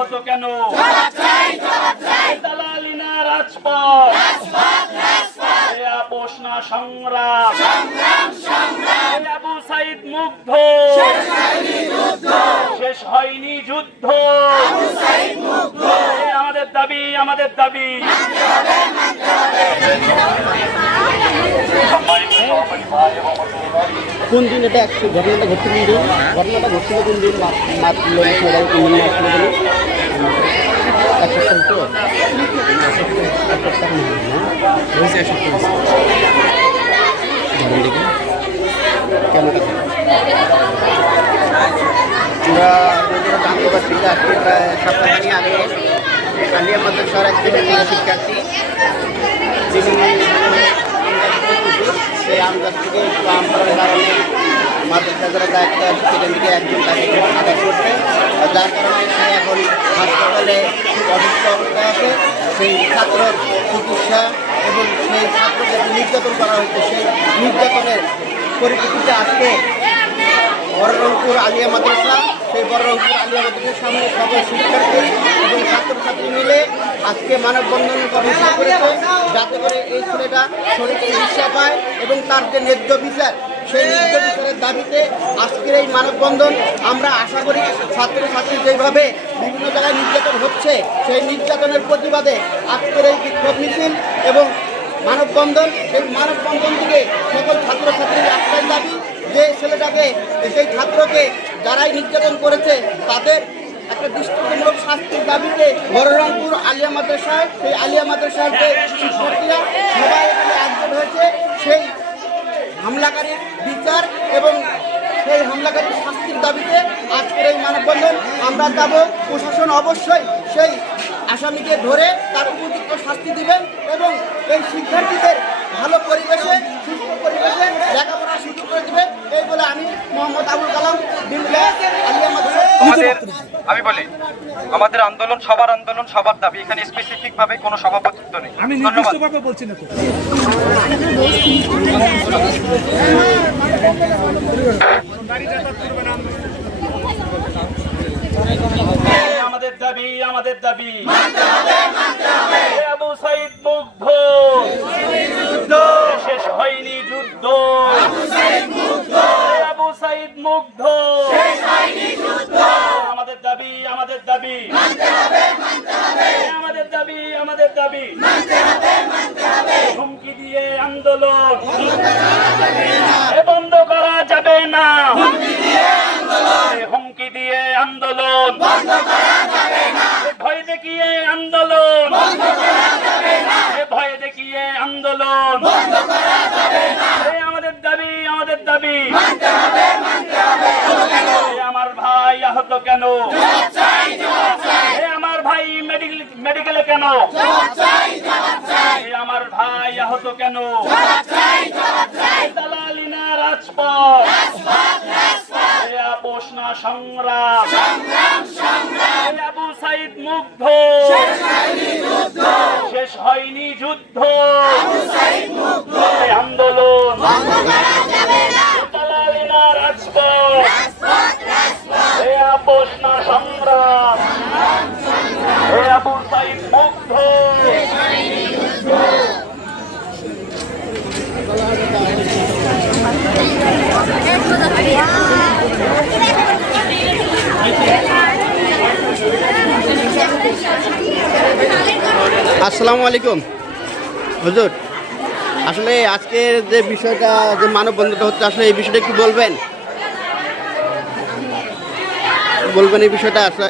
আহত কেন? দালালিনা রাজপথ। আপোষ সংগ্রাম। সাইদ মুগ্ধ। শেষ হয়নি যুদ্ধ। আমাদের দাবি আমাদের দাবি। কোন দিন এটা ঘটনাটা ঘটছিল কোন দিন? ঘটনাটা ঘটছিল কোন দিন? Acrescentou? Doze acrescentou. शिक्षार्थी से आम दस के काम पर মাদ্রাসার দায়িত্ব আছে সেখান একজন তাকে করছে। আর যার কারণে সে এখন হাসপাতালে অসুস্থ অবস্থায় আছে। সেই ছাত্রের চিকিৎসা এবং সেই ছাত্রকে নির্যাতন করা হয়েছে, সেই নির্যাতনের পরিপ্রেক্ষিতে আজকে বড়রংপুর আলিয়া মাদ্রাসা, সেই বড়রংপুর আলিয়া মাদ্রাসার সামনে সকল শিক্ষার্থী এবং ছাত্রছাত্রী মিলে আজকে মানববন্ধন কর্মসূচি করেছে। যাতে করে এই ছেলেটা শরীর চিকিৎসা পায় এবং তার যে ন্যায্য বিচার সেই ন্যায্য দাবিতে আজকের এই মানববন্ধন আমরা আশা করি ছাত্রছাত্রী যেভাবে বিভিন্ন জায়গায় নির্যাতন হচ্ছে, সেই নির্যাতনের প্রতিবাদে আজকের এই বিক্ষোভ মিছিল এবং মানববন্ধন, সেই মানববন্ধন থেকে সকল ছাত্রছাত্রীর একটাই দাবি যে ছেলেটাকে, সেই ছাত্রকে যারাই নির্যাতন করেছে, তাদের একটা দৃষ্টিমূলক শাস্তির দাবিতে বড়রংপুর আলিয়া মাদ্রাসায়, সেই আলিয়া মাদ্রাসার যে শিক্ষার্থীরা, সবাই এখানে একজোট হয়েছে সেই হামলাকারীর বিচার এবং সেই হামলাকারীর শাস্তির দাবিতে আজকের এই মানববন্ধন আমরা যাব। প্রশাসন অবশ্যই সেই আসামিকে ধরে তার উপযুক্ত শাস্তি দিবেন এবং এই শিক্ষার্থীদের ভালো পরিবেশে, সুস্থ পরিবেশে লেখাপড়ার সুযোগ করে দেবে। এই বলে আমি মোহাম্মদ আবুল কালাম বিমলা আলিয়া আমাদের আমি বলি আমাদের আন্দোলন সবার আন্দোলন সবার দাবি। এখানে স্পেসিফিক ভাবে কোনো সভাপতিত্ব নেই। আমি নির্দিষ্টভাবে বলছি না আমাদের দাবি আমাদের দাবি। মানতে আবু সাইদ মুগ্ধ শেষ হয়নি যুদ্ধ এ আবু মুগ্ধ আমাদের দাবি আমাদের দাবি। আমাদের দাবি আমাদের দাবি। হুমকি দিয়ে আন্দোলন। বন্ধ করা যাবে না। হুমকি দিয়ে আন্দোলন। ভয় দেখিয়ে আন্দোলন। ভয় দেখিয়ে আন্দোলন এ আমাদের দাবি আমাদের দাবি এ আমার ভাই কেন? আমার ভাই মেডিকেল কেন? আমার ভাই আহত কেন? দালালিনা রাজপথ? এ আপোষ না সংগ্রাম? আবু সাইদ মুগ্ধ? শেষ হয়নি যুদ্ধ? আন্দোলন দালালিনা রাজপথ এ আপোষ না সংগ্রাম এ আবু সাইদ মুগ্ধ আসসালামু আলাইকুম। হুজুর, আসলে আজকের যে বিষয়টা, যে মানব মানববন্ধনটা হচ্ছে, আসলে এই বিষয়টা কি বলবেন? বলবেন এই বিষয়টা, আসলে